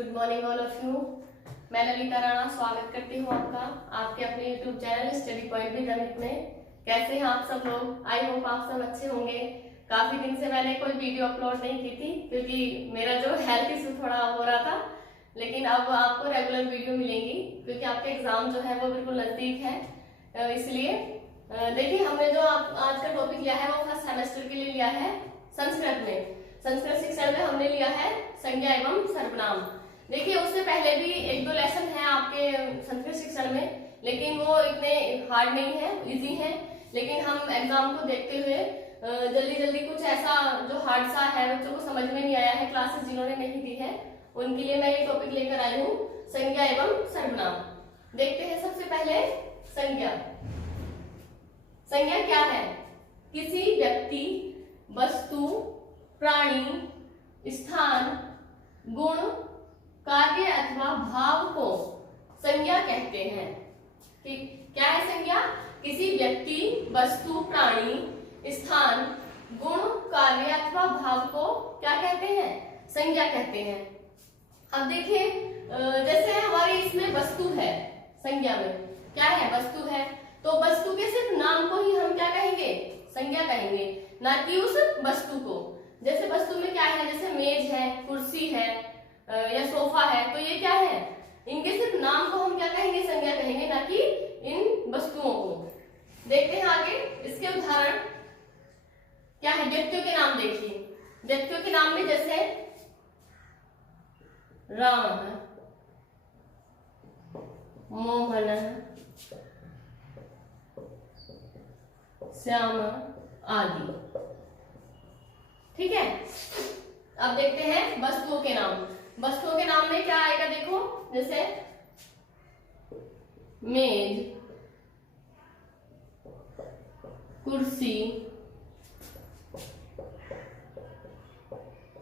Good morning all of you. मैं ललिता राणा स्वागत करती हूँ आपका आपके अपने YouTube channel study point with Amit में। कैसे हैं आप सब लोग? आई होप आप सब अच्छे होंगे। काफी दिन से मैंने कोई वीडियो अपलोड नहीं की थी क्योंकि मेरा जो हेल्थ इशू थोड़ा हो रहा था, लेकिन अब आपको रेगुलर वीडियो मिलेंगी क्योंकि आपके एग्जाम जो है वो बिल्कुल नजदीक है। इसलिए देखिए, हमने जो आज का टॉपिक लिया है वो फर्स्ट सेमेस्टर के लिए लिया है संस्कृत में। संस्कृत शिक्षण में हमने लिया है संज्ञा एवं सर्वनाम। देखिए, उससे पहले भी एक दो लेसन है आपके संस्कृत शिक्षण में, लेकिन वो इतने हार्ड नहीं है, इजी है। लेकिन हम एग्जाम को देखते हुए जल्दी जल्दी कुछ ऐसा जो हार्ड सा है, बच्चों को समझ में नहीं आया है, क्लासेस जिन्होंने नहीं दी है उनके लिए मैं ये टॉपिक लेकर आई हूँ, संज्ञा एवं सर्वनाम। देखते हैं सबसे पहले संज्ञा। संज्ञा क्या है? किसी व्यक्ति, वस्तु, प्राणी, स्थान, गुण, कार्य अथवा भाव को संज्ञा कहते हैं। क्या है संज्ञा? किसी व्यक्ति, वस्तु, प्राणी, स्थान, गुण, कार्य अथवा भाव को क्या कहते हैं? संज्ञा कहते हैं। अब देखिए, जैसे हमारे इसमें वस्तु है, संज्ञा में क्या है? वस्तु है, तो वस्तु के सिर्फ नाम को ही हम क्या कहेंगे? संज्ञा कहेंगे, ना कि उस वस्तु को। जैसे वस्तु में क्या है? जैसे मेज है, कुर्सी है या सोफा है, तो ये क्या है? इनके सिर्फ नाम को हम क्या कहेंगे? संज्ञा कहेंगे, ना कि इन वस्तुओं को। देखते हैं आगे इसके उदाहरण क्या है। व्यक्तियों के नाम देखिए। व्यक्तियों के नाम में जैसे राम, मोहन, श्याम आदि। ठीक है। अब देखते हैं वस्तुओं के नाम। वस्तुओं के नाम में क्या आएगा? देखो, जैसे मेज, कुर्सी,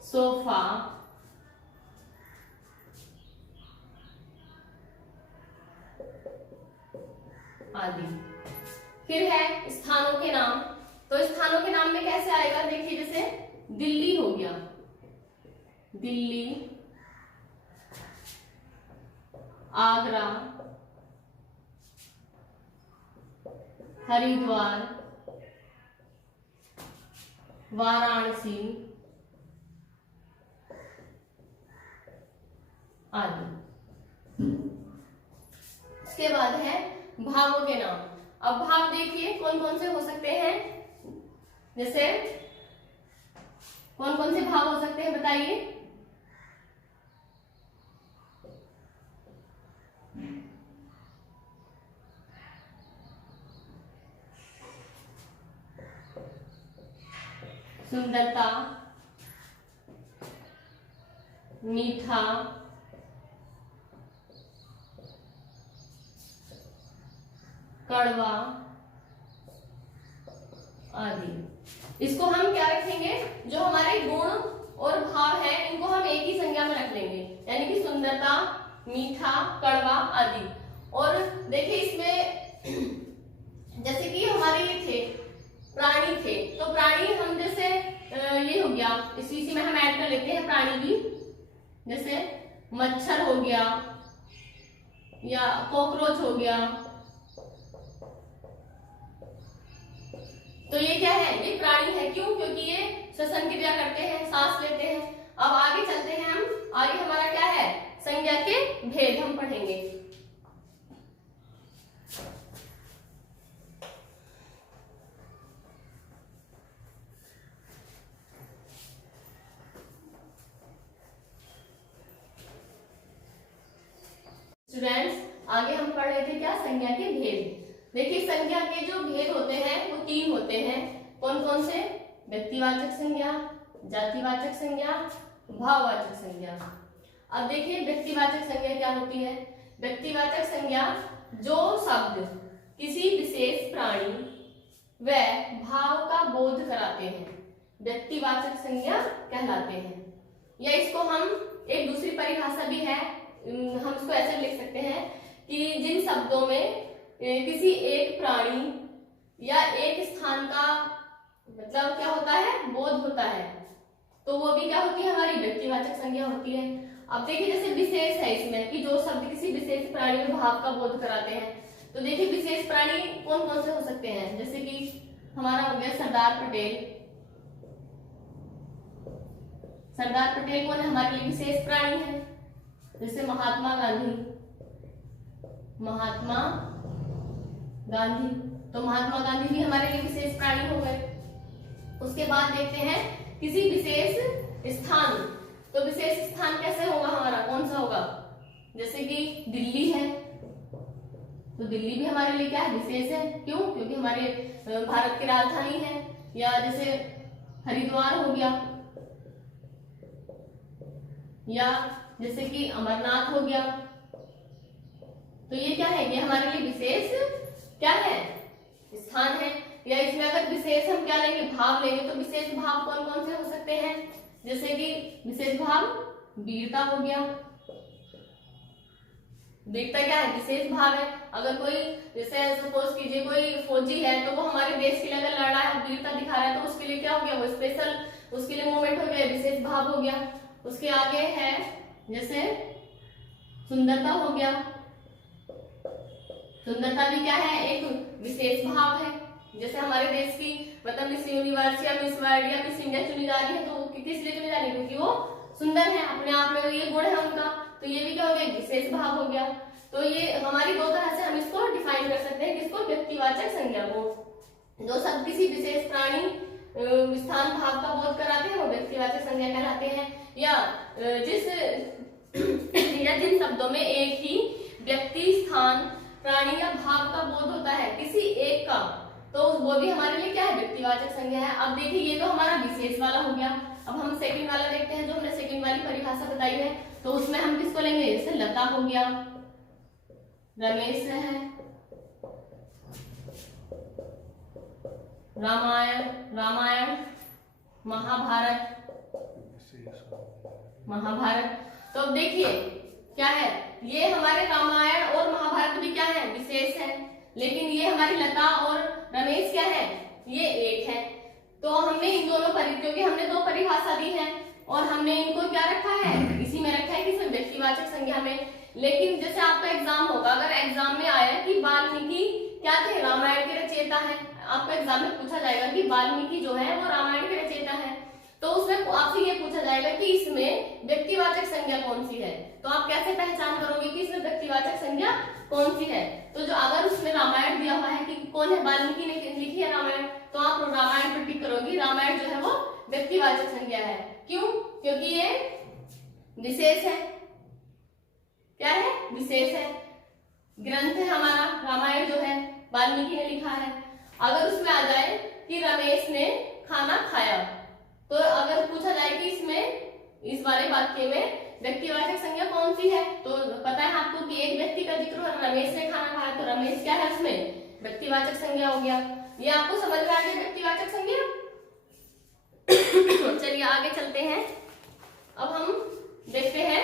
सोफा, आदि। फिर है स्थानों के नाम। तो स्थानों के नाम में कैसे आएगा? देखिए, जैसे दिल्ली हो गया, दिल्ली, आगरा, हरिद्वार, वाराणसी आदि। इसके बाद है भावों के नाम। अब भाव देखिए कौन कौन से हो सकते हैं। जैसे कौन कौन से भाव हो सकते हैं बताइए? सुंदरता, मीठा, कड़वा आदि। इसको हम क्या रखेंगे? जो हमारे गुण और भाव है इनको हम एक ही संज्ञा में रख लेंगे, यानी कि सुंदरता, मीठा, कड़वा आदि। और देखिए इसमें जैसे कि हमारे ये थे प्राणी थे, तो प्राणी हम जैसे ये हो गया, इसी में हम ऐड कर लेते हैं प्राणी भी। जैसे मच्छर हो गया या कॉकरोच हो गया, तो ये क्या है? ये प्राणी है। क्यों? क्योंकि ये श्वसन क्रिया करते हैं, सांस लेते हैं। अब आगे चलते हैं हम। आगे हमारा क्या है? संज्ञा के भेद हम पढ़ेंगे। स्टूडेंट्स, आगे हम पढ़ रहे थे क्या? संज्ञा के भेद। देखिए, संज्ञा के जो भेद होते हैं वो तीन होते हैं। कौन कौन से? व्यक्तिवाचक संज्ञा, जातिवाचक संज्ञा, भाववाचक संज्ञा। अब देखिए, व्यक्तिवाचक संज्ञा क्या होती है? व्यक्तिवाचक संज्ञा जो शब्द किसी विशेष प्राणी व भाव का बोध कराते हैं, व्यक्तिवाचक संज्ञा कहलाते हैं। या इसको हम एक दूसरी परिभाषा भी है, हम इसको ऐसे लिख सकते हैं कि जिन शब्दों में किसी एक प्राणी या एक स्थान का मतलब क्या होता है? बोध होता है, तो वो भी क्या होती है? हमारी व्यक्तिवाचक संज्ञा होती है। अब देखिए जैसे विशेष है इसमें कि जो शब्द किसी विशेष प्राणी में भाव का बोध कराते हैं। तो देखिए विशेष प्राणी कौन कौन से हो सकते हैं, जैसे कि हमारा हो गया सरदार पटेल। सरदार पटेल कौन है, हमारे लिए विशेष प्राणी है। जैसे महात्मा गांधी, महात्मा गांधी, तो महात्मा गांधी भी हमारे लिए विशेष प्राणी हो गए। उसके बाद देखते हैं किसी विशेष स्थान, तो विशेष स्थान कैसे होगा हमारा, कौन सा होगा, जैसे कि दिल्ली है, तो दिल्ली भी हमारे लिए क्या है, विशेष है। क्यों, क्योंकि हमारे भारत की राजधानी है। या जैसे हरिद्वार हो गया, या जैसे कि अमरनाथ हो गया, तो ये क्या है, ये हमारे लिए विशेष क्या है, स्थान है। या इसमें अगर विशेष हम क्या लेंगे, भाव लेंगे, तो विशेष भाव कौन कौन से हो सकते हैं, जैसे कि विशेष भाव वीरता हो गया। वीरता क्या है, विशेष भाव है। अगर कोई जैसे सपोज कीजिए कोई फौजी है, तो वो हमारे देश के लिए अगर लड़ रहा है, वीरता दिखा रहा है, तो उसके लिए क्या हो गया, वो स्पेशल उसके लिए मोमेंट हो गया, विशेष भाव हो गया। उसके आगे है जैसे सुंदरता हो गया, सुंदरता भी क्या है, एक विशेष भाव है। जैसे हमारे देश की मतलब मिस यूनिवर्स या मिस वर्ल्ड या मिस इंडिया चुनी जा रही है, तो किस लिए चुनी जा रही है, क्योंकि वो सुंदर है, अपने आप में ये गुण है उनका, तो ये भी क्या हो गया, विशेष भाव हो गया। तो ये हमारी दो तरह से हम इसको डिफाइन कर सकते हैं, किसको, व्यक्तिवाचक संज्ञा को। जो सब किसी विशेष प्राणी स्थान भाव का बोध कराते हैं वो व्यक्तिवाचक संज्ञा कहलाते हैं। या जिन शब्दों में एक ही व्यक्ति, स्थान, प्राणी या भाव का बोध होता है किसी एक का, तो वो भी हमारे लिए क्या है, व्यक्तिवाचक संज्ञा है। अब देखिए ये तो हमारा विशेष वाला हो गया। अब हम सेकंड वाला देखते हैं, जो हमने सेकंड वाली परिभाषा बताई है, तो उसमें हम किसको लेंगे, जैसे लता हो गया, रमेश है, रामायण, महाभारत। तो अब देखिए क्या है, ये हमारे रामायण और महाभारत भी क्या है, विशेष है, लेकिन ये हमारी लता और रमेश क्या है, ये एक है। तो हमने इन दोनों क्योंकि हमने दो परिभाषा दी है और हमने इनको क्या रखा है, इसी में रखा है कि सिर्फ व्यक्तिवाचक संज्ञा में। लेकिन जैसे आपका एग्जाम होगा, अगर एग्जाम में आया कि वाल्मीकि क्या थे, रामायण के रचयिता है, आपका एग्जाम में पूछा जाएगा कि वाल्मीकि जो है वो रामायण के रचयिता है, तो उसमें आपसे ये पूछा जाएगा कि इसमें व्यक्तिवाचक संज्ञा कौन सी है। तो आप कैसे पहचान करोगे कि इसमें व्यक्तिवाचक संज्ञा कौन सी है। तो जो अगर उसमें रामायण दिया हुआ है कि कौन है, वाल्मीकि ने लिखी है रामायण, तो आप रामायण पर टिक करोगी, रामायण जो है वो व्यक्तिवाचक संज्ञा है। क्यों, क्योंकि ये विशेष है, क्या है, विशेष है, ग्रंथ है हमारा, रामायण जो है वाल्मीकि ने लिखा है। अगर उसमें आ जाए कि रमेश ने खाना खाया, तो अगर पूछा जाए कि इसमें इस वाले वाक्य में व्यक्तिवाचक संज्ञा कौन सी है, तो पता है आपको कि एक व्यक्ति का जिक्र हो, रमेश ने खाना खाया, तो रमेश क्या है, उसमें व्यक्तिवाचक संज्ञा हो गया। ये आपको समझ में आ गया व्यक्तिवाचक संज्ञा। चलिए आगे चलते हैं। अब हम देखते हैं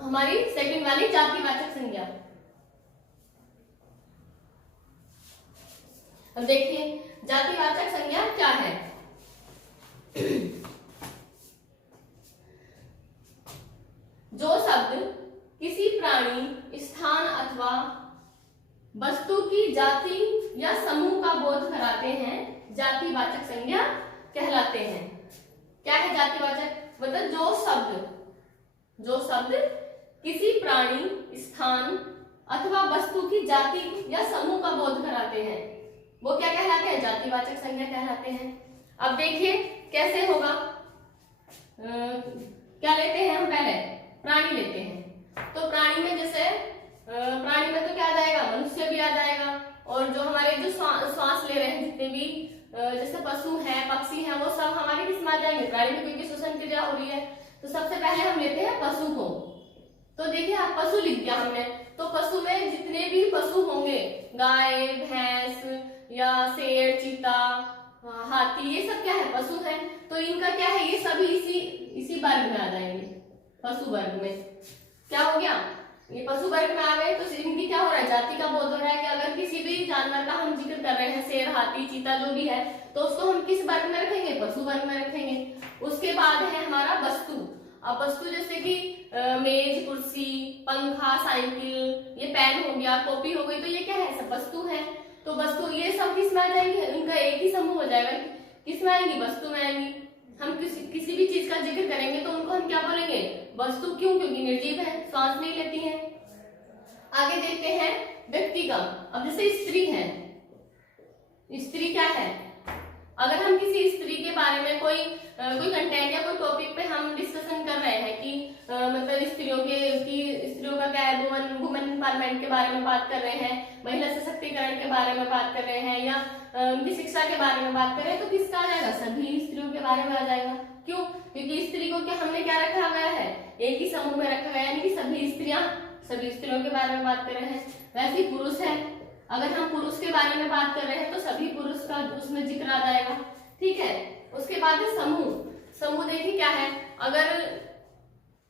हमारी सेकंड वाली जातिवाचक संज्ञा। अब देखिए जातिवाचक संज्ञा क्या है। जो शब्द किसी प्राणी, स्थान अथवा वस्तु की जाति या समूह का बोध कराते हैं, जातिवाचक संज्ञा कहलाते हैं। क्या है जातिवाचक, मतलब जो शब्द किसी प्राणी, स्थान अथवा वस्तु की जाति या समूह का बोध कराते हैं, वो क्या कहलाते हैं, जातिवाचक संज्ञा कहलाते हैं। अब देखिए कैसे होगा, क्या लेते हैं हम, पहले प्राणी लेते हैं। तो प्राणी में जैसे प्राणी में तो क्या आ जाएगा, मनुष्य भी आ जाएगा, और जो हमारे जो श्वास ले रहे हैं जितने भी जैसे पशु है, पक्षी है, वो सब हमारे किसमें आ जाएंगे, प्राणी में, क्योंकि श्वसन क्रिया हो रही है। तो सबसे पहले हम लेते हैं पशु को। तो देखिए आप पशु लिख दिया हमने, तो पशु में जितने भी पशु होंगे, गाय, भैंस या शेर, चीता, हाथी, ये सब क्या है, पशु है। तो इनका क्या है, ये सभी इसी वर्ग में आ जाएंगे, पशु वर्ग में। क्या हो गया, ये पशु वर्ग में आ गए, तो इनकी क्या हो रहा है, जाति का बोध हो रहा है कि अगर किसी भी जानवर का हम जिक्र कर रहे हैं, शेर, हाथी, चीता जो भी है, तो उसको हम किस वर्ग में रखेंगे, पशु वर्ग में रखेंगे। उसके बाद है हमारा वस्तु। अब वस्तु जैसे कि मेज, कुर्सी, पंखा, साइकिल, ये पेन हो गया, कॉपी हो गई, तो ये क्या है, सब वस्तु है। तो वस्तु ये सब किस में आ जाएंगे, इनका एक ही समूह हो जाएगा, किस में आएंगी, वस्तु में आएंगी। हम किसी भी चीज का जिक्र करेंगे तो उनको हम क्या बोलेंगे, वस्तु। क्यों, क्योंकि निर्जीव है, सांस नहीं लेती है। आगे देखते हैं व्यक्ति का। अब जैसे स्त्री है, स्त्री क्या है, अगर हम किसी स्त्री के बारे में कोई कंटेंट या कोई टॉपिक पे हम डिस्कशन कर रहे हैं कि मतलब स्त्रियों का क्या है, वुमेन एम्पावरमेंट के बारे में बात कर रहे हैं, महिला सशक्तिकरण के बारे में बात कर रहे हैं, या उनकी शिक्षा के बारे में बात कर रहे हैं, तो किसका आ जाएगा, सभी स्त्रियों के बारे में आ जाएगा। क्यों, क्योंकि स्त्री को क्या हमने क्या रखा गया है, एक ही समूह में रखा गया है, यानी कि सभी स्त्रियों के बारे में बात कर रहे हैं। वैसे पुरुष है, अगर हम पुरुष के बारे में बात कर रहे हैं तो सभी पुरुष का उसमें जिक्र आ जाएगा। ठीक है, उसके बाद है समूह देखिए क्या है, अगर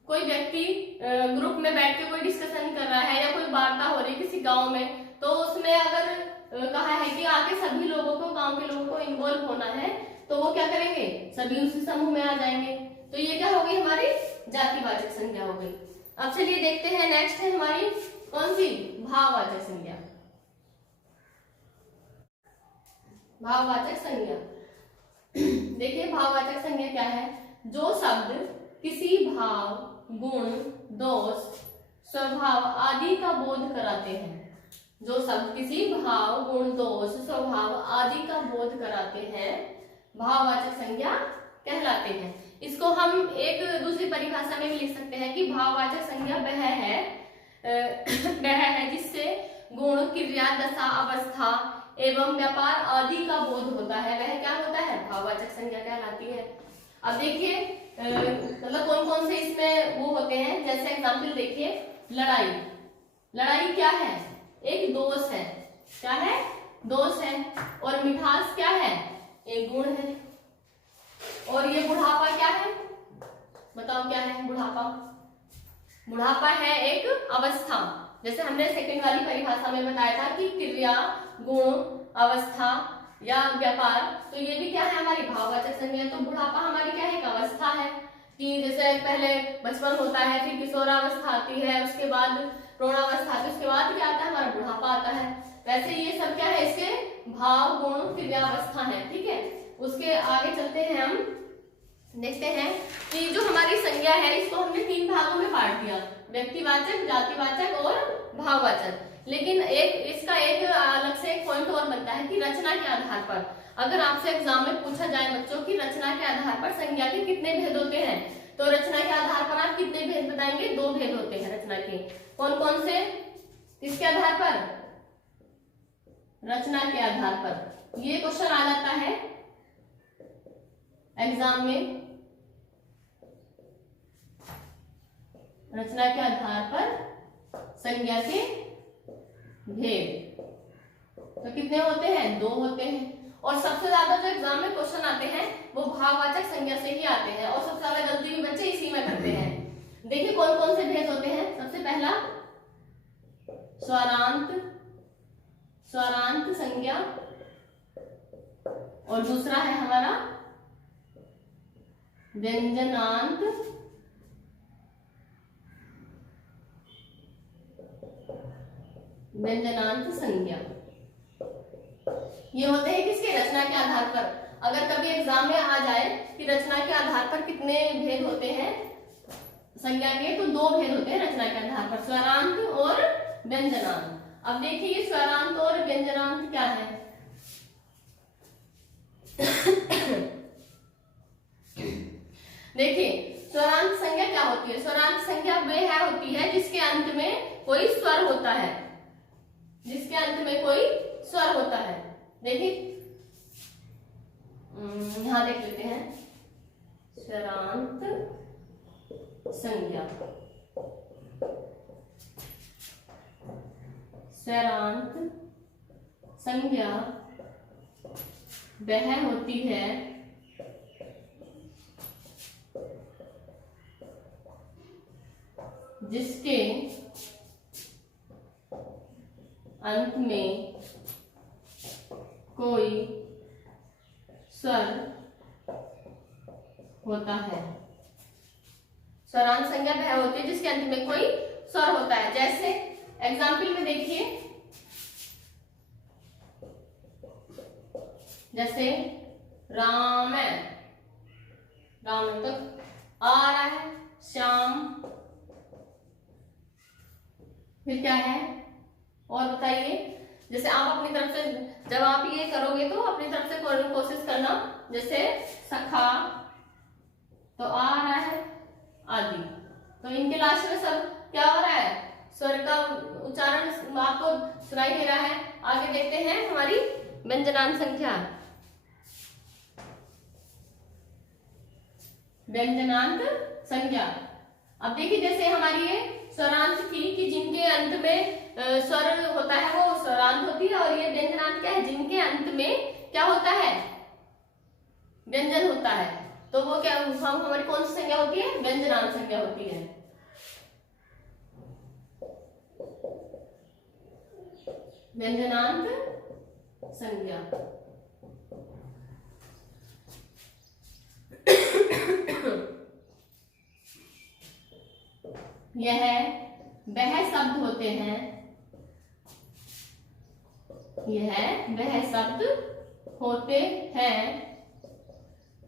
कोई व्यक्ति ग्रुप में बैठ के कोई डिस्कशन कर रहा है या कोई वार्ता हो रही है किसी गांव में, तो उसमें अगर कहा है कि आके सभी लोगों को, गांव के लोगों को इन्वॉल्व होना है, तो वो क्या करेंगे, सभी उसी समूह में आ जाएंगे। तो ये क्या हो गई, हमारी जातिवाचक संज्ञा हो गई। अब चलिए देखते हैं, नेक्स्ट है हमारी कौन सी, भाववाचक संज्ञा। भाववाचक संज्ञा देखिए, भाववाचक संज्ञा क्या है, जो शब्द किसी भाव, गुण, दोष, स्वभाव आदि का बोध कराते हैं, जो शब्द किसी भाव, गुण, दोष, स्वभाव आदि का बोध कराते हैं, भाववाचक संज्ञा कहलाते हैं। इसको हम एक दूसरी परिभाषा में भी लिख सकते हैं कि भाववाचक संज्ञा वह है जिससे गुण, क्रिया, दशा, अवस्था एवं व्यापार आदि का बोध होता है, वह क्या होता है, भाववाचक संज्ञा कहलाती है। अब देखिए मतलब कौन कौन से इसमें वो होते हैं, जैसे एग्जाम्पल देखिए, लड़ाई क्या है, एक दोष है, क्या है, दोष है। और मिठास क्या है, एक गुण है। और ये बुढ़ापा क्या है, बताओ क्या है बुढ़ापा है एक अवस्था। जैसे हमने सेकंड वाली परिभाषा में बताया था कि क्रिया, गुण, अवस्था या व्यापार, तो ये भी क्या है, हमारी भाववाचक संज्ञा। तो बुढ़ापा हमारी क्या है, एक अवस्था है, कि जैसे पहले बचपन होता है, फिर किशोरावस्था आती है, उसके बाद प्रौढ़ावस्था आती है, उसके बाद क्या आता है, हमारा बुढ़ापा आता है। वैसे ये सब क्या है, इसके भाव, गुण, क्रिया, अवस्था है। ठीक है, उसके आगे चलते हैं, हम देखते हैं कि जो हमारी संज्ञा है, इसको हमने 3 भागों में बांट दिया, व्यक्तिवाचक, जातिवाचक और भाववाचक। लेकिन इसका एक अलग से एक पॉइंट और बनता है कि रचना के आधार पर, अगर आपसे एग्जाम में पूछा जाए बच्चों की रचना के आधार पर संज्ञा के कितने भेद होते हैं, तो रचना के आधार पर आप कितने भेद बताएंगे, 2 भेद होते हैं रचना के। कौन कौन से, किसके आधार पर, रचना के आधार पर। ये क्वेश्चन आ जाता है एग्जाम में, रचना के आधार पर संज्ञा के भेद तो कितने होते हैं, 2 होते हैं। और सबसे ज्यादा जो एग्जाम में क्वेश्चन आते हैं वो भाववाचक संज्ञा से ही आते हैं, और सबसे ज्यादा गलती भी बच्चे इसी में करते हैं। देखिए कौन कौन से भेद होते हैं। सबसे पहला स्वरांत संज्ञा, और दूसरा है हमारा व्यंजनांत संज्ञा। ये होते हैं किसके, रचना के आधार पर। अगर कभी एग्जाम में आ जाए कि रचना के आधार पर कितने भेद होते हैं संज्ञा के, तो 2 भेद होते हैं रचना के आधार पर, स्वरांत और व्यंजनांत। अब देखिए ये स्वरांत और व्यंजनांत क्या है। देखिए स्वरांत संज्ञा क्या होती है, स्वरांत संज्ञा वह होती है जिसके अंत में कोई स्वर होता है, जिसके अंत में कोई स्वर होता है। देखिए यहां देख लेते हैं, स्वरांत संज्ञा, स्वरांत संज्ञा वह होती है जिसके अंत में कोई स्वर होता है। स्वरांत संज्ञा वह होती है जिसके अंत में कोई स्वर होता है। जैसे एग्जाम्पल में देखिए, जैसे राम, राम तो आ रहा है, श्याम, फिर क्या है और बताइए। जैसे आप अपनी तरफ से जब आप ये करोगे तो अपनी तरफ से कोशिश करना। जैसे सखा तो आ रहा है, आदि, तो इनके लास्ट में सब क्या हो रहा है, स्वर का उच्चारण आपको सुनाई दे रहा है। आगे देखते हैं हमारी व्यंजनांत संख्या। व्यंजनांत संज्ञा, अब देखिए जैसे हमारी ये स्वरांत थी कि जिनके अंत में स्वर होता है वो स्वरांत होती है, और ये व्यंजनांत क्या है, जिनके अंत में क्या होता है, व्यंजन होता है। तो वो क्या हमारी कौन सी संज्ञा होती है, व्यंजनांत संज्ञा होती है। व्यंजनांत संज्ञा। यह वह शब्द होते हैं, यह वह शब्द होते हैं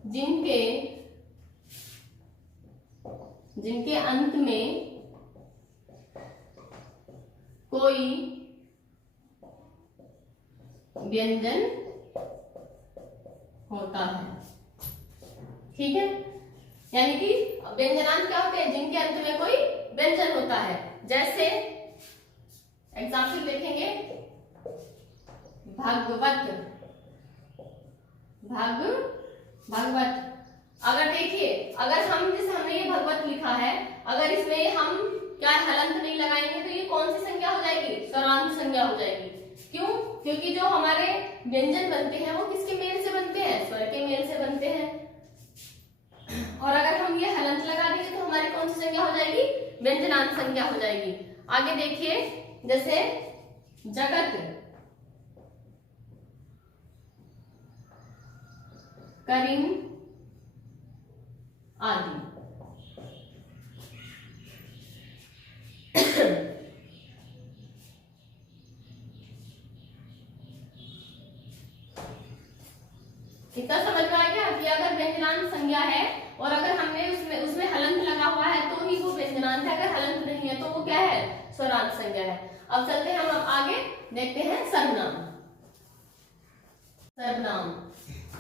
जिनके अंत में कोई व्यंजन होता है। ठीक है, यानी कि व्यंजनांत क्या होते हैं, जिनके अंत में कोई व्यंजन होता है। जैसे एग्जाम्पल देखेंगे, भगवत, भगवत। अगर देखिए, अगर हम जैसे हमने ये भगवत लिखा है, अगर इसमें हम क्या हलंत नहीं लगाएंगे तो ये कौन सी संज्ञा हो जाएगी, स्वरांत संज्ञा हो जाएगी। क्यों? क्योंकि जो हमारे व्यंजन बनते हैं वो किसके मेल से बनते हैं, स्वर के मेल से बनते हैं। और अगर हम ये हलंत लगा देंगे तो हमारी कौन सी संज्ञा हो जाएगी, व्यंजनांत संज्ञा हो जाएगी। आगे देखिए, जैसे जगत, करीम आदि। इतना समझ में आ गया कि अगर व्यंजनांत संज्ञा है और अगर हमने उसमें हलंत लगा हुआ है तो ही वो व्यंजनांत है, अगर हलंत नहीं है तो वो क्या है, स्वरांत संज्ञा है। अब चलते हैं हम आगे, देखते हैं सर्वनाम। सर्वनाम,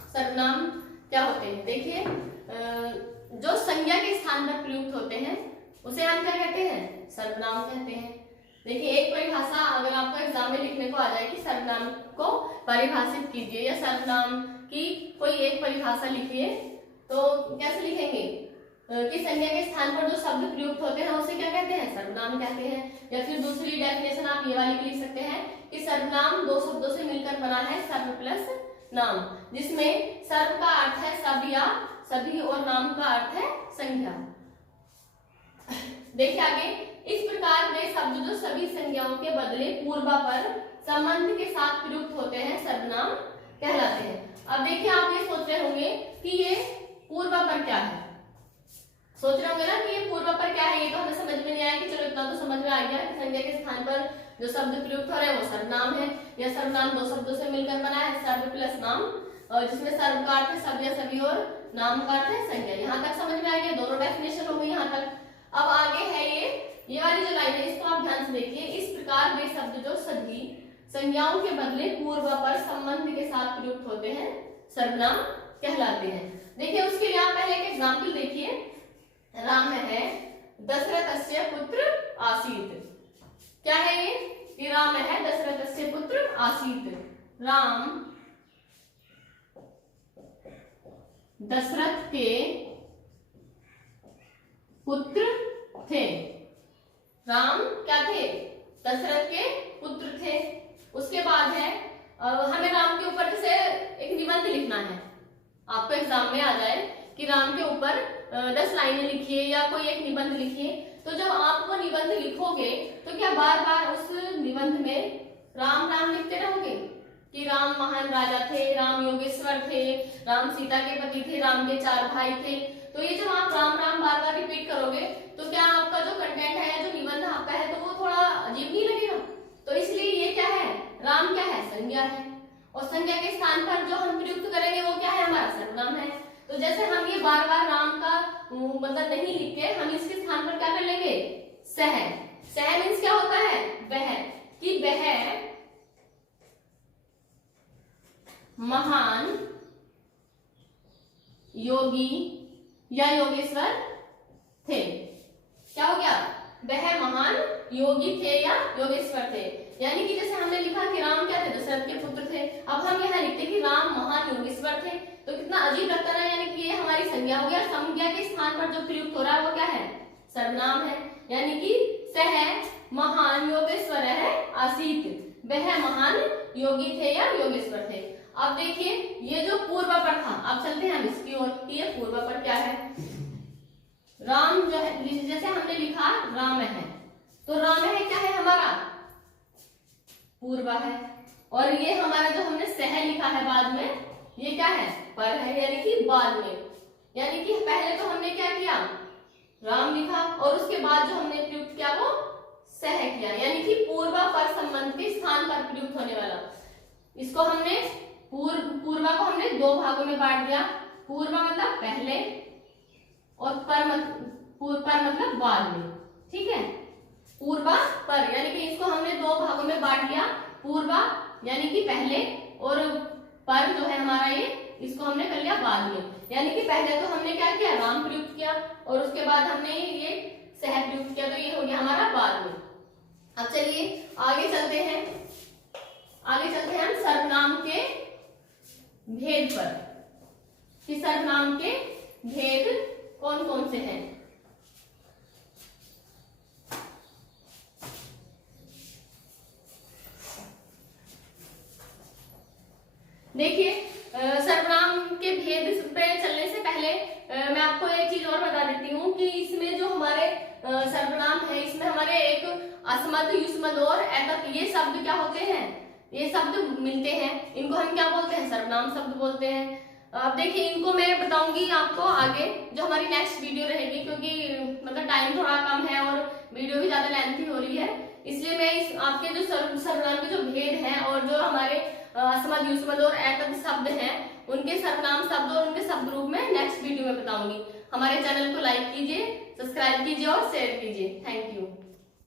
सर्वनाम क्या होते हैं, देखिए जो संज्ञा के स्थान पर प्रयुक्त होते हैं उसे हम क्या कहते हैं, सर्वनाम कहते हैं। देखिए एक परिभाषा अगर आपको एग्जाम में लिखने को आ जाए कि सर्वनाम को परिभाषित कीजिए या सर्वनाम की कोई एक परिभाषा लिखिए, तो कैसे लिखेंगे कि संज्ञा के स्थान पर जो शब्द प्रयुक्त होते हैं उसे क्या कहते हैं, सर्वनाम कहते हैं। या फिर दूसरी डेफिनेशन आप ये वाली लिख सकते हैं कि सर्वनाम दो शब्दों से मिलकर बना है, सर्व प्लस नाम, जिसमें सर्व का अर्थ है सब या सभी और नाम का अर्थ है संज्ञा। देखिए आगे, इस प्रकार वे शब्द जो सभी संज्ञाओं के बदले पूर्वापर संबंध के साथ प्रयुक्त होते हैं सर्वनाम कहलाते हैं। अब देखिए आप ये सोच रहे होंगे कि ये पूर्वापर क्या है, सोच रहे होंगे ना कि ये पूर्वापर क्या है। ये तो हमें समझ में नहीं आया कि चलो इतना तो समझ में आ गया कि संज्ञा के स्थान पर जो शब्द प्रयुक्त हो रहे हैं वो सर्वनाम है। यह सर्वनाम दो शब्दों से मिलकर बना है, सर्व प्लस नाम, और जिसमें सर्व का अर्थ है सब या सभी और नाम का अर्थ है संज्ञा। यहाँ तक समझ में आ गया, दोनों डेफिनेशन हो गई यहाँ तक। अब आगे है ये वाली जो लाइन है इसको आप ध्यान से देखिए। इस प्रकार वे शब्द जो सभी संज्ञाओं के बदले पूर्वापर संबंध के साथ प्रयुक्त होते हैं सर्वनाम कहलाते हैं। देखिए उसके लिए आप पहले एक एग्जाम्पल देखिए, राम है दशरथस्य पुत्र आसीत। क्या है ये कि राम है दशरथस्य पुत्र आसीत, राम दशरथ के पुत्र थे। राम क्या थे, दशरथ के पुत्र थे। उसके बाद है हमें राम के ऊपर से एक निबंध लिखना है। आपको एग्जाम में आ जाए कि राम के ऊपर 10 लाइनें लिखिए या कोई एक निबंध लिखिए, तो जब आप वो निबंध लिखोगे तो क्या बार बार उस निबंध में राम राम लिखते रहोगे कि राम महान राजा थे, राम योगेश्वर थे, राम सीता के पति थे, राम के 4 भाई थे। तो ये जब आप राम राम बार बार रिपीट करोगे तो क्या आपका जो कंटेंट है, जो निबंध आपका है, तो वो थोड़ा अजीब नहीं लगेगा? तो इसलिए ये क्या है, राम क्या है, संज्ञा है, और संज्ञा के स्थान पर जो हम प्रयुक्त करेंगे वो क्या है, हमारा सर्वनाम है। तो जैसे हम ये बार बार राम का मतलब नहीं लिख के हम इसके स्थान पर क्या कर लेंगे, सह। सह मीन्स क्या होता है, वह, कि वह महान योगी या योगेश्वर थे। क्या हो गया, वह महान योगी थे या योगेश्वर थे। यानी कि जैसे हमने लिखा कि राम क्या थे, दशरथ के पुत्र थे, अब हम यहाँ लिखते कि राम महान योगेश्वर थे, तो कितना अजीब लगता है। यानी कि ये हमारी संज्ञा हो गया, संज्ञा के स्थान पर जो प्रयुक्त हो रहा है वो क्या है, सर्वनाम है। यानी कि सह महान योगेश्वर है आसीत, वह महान योगी थे या योगेश्वर थे। अब देखिए ये जो पूर्व पर था, अब चलते हैं हम इसकी ओर कि ये पूर्व पर क्या है। राम जो है, जैसे हमने लिखा राम है, तो राम है क्या है, हमारा पूर्व है, और ये हमारा जो हमने सह लिखा है बाद में, ये क्या है, पर है, यानी कि बाद में। यानी कि पहले तो हमने क्या किया, राम लिखा, और उसके बाद जो हमने प्रयुक्त किया वो सह किया, यानी कि पूर्व पर संबंध के स्थान पर प्रयुक्त होने वाला। इसको हमने पूर्व को हमने दो भागों में बांट दिया, पूर्व मतलब पहले और पर मतलब बाद में, ठीक है। पूर्व पर यानी कि इसको हमने दो भागों में बांट दिया, पूर्व यानी कि पहले, और पर जो है हमारा ये, इसको हमने कर लिया बाद में। यानी कि पहले तो हमने क्या किया, राम प्रयुक्त किया, और उसके बाद हमने ये सह प्रयुक्त किया, तो ये हो गया हमारा बाद में। अब चलिए आगे चलते हैं, हम सर्वनाम के भेद पर, कि सर्वनाम के भेद कौन कौन से हैं। देखिए सर्वनाम के भेद पे चलने से पहले मैं आपको एक चीज और बता देती हूँ कि इसमें जो हमारे सर्वनाम है, इसमें हमारे एक अस्मत्, युष्मद् और एतत्, ये शब्द क्या होते हैं, ये शब्द मिलते हैं, इनको हम क्या बोलते हैं, सर्वनाम शब्द बोलते हैं। अब देखिए इनको मैं बताऊंगी आपको आगे, जो हमारी नेक्स्ट वीडियो रहेगी, क्योंकि मतलब टाइम थोड़ा कम है और वीडियो भी ज्यादा लेंथी हो रही है, इसलिए मैं इस आपके जो सर्वनाम के जो भेद हैं और जो हमारे अस्मत्, युष्मद् और एतत् शब्द हैं, उनके सर्वनाम शब्द और उनके शब्द रूप में नेक्स्ट वीडियो में बताऊंगी। हमारे चैनल को लाइक कीजिए, सब्सक्राइब कीजिए और शेयर कीजिए। Thank you.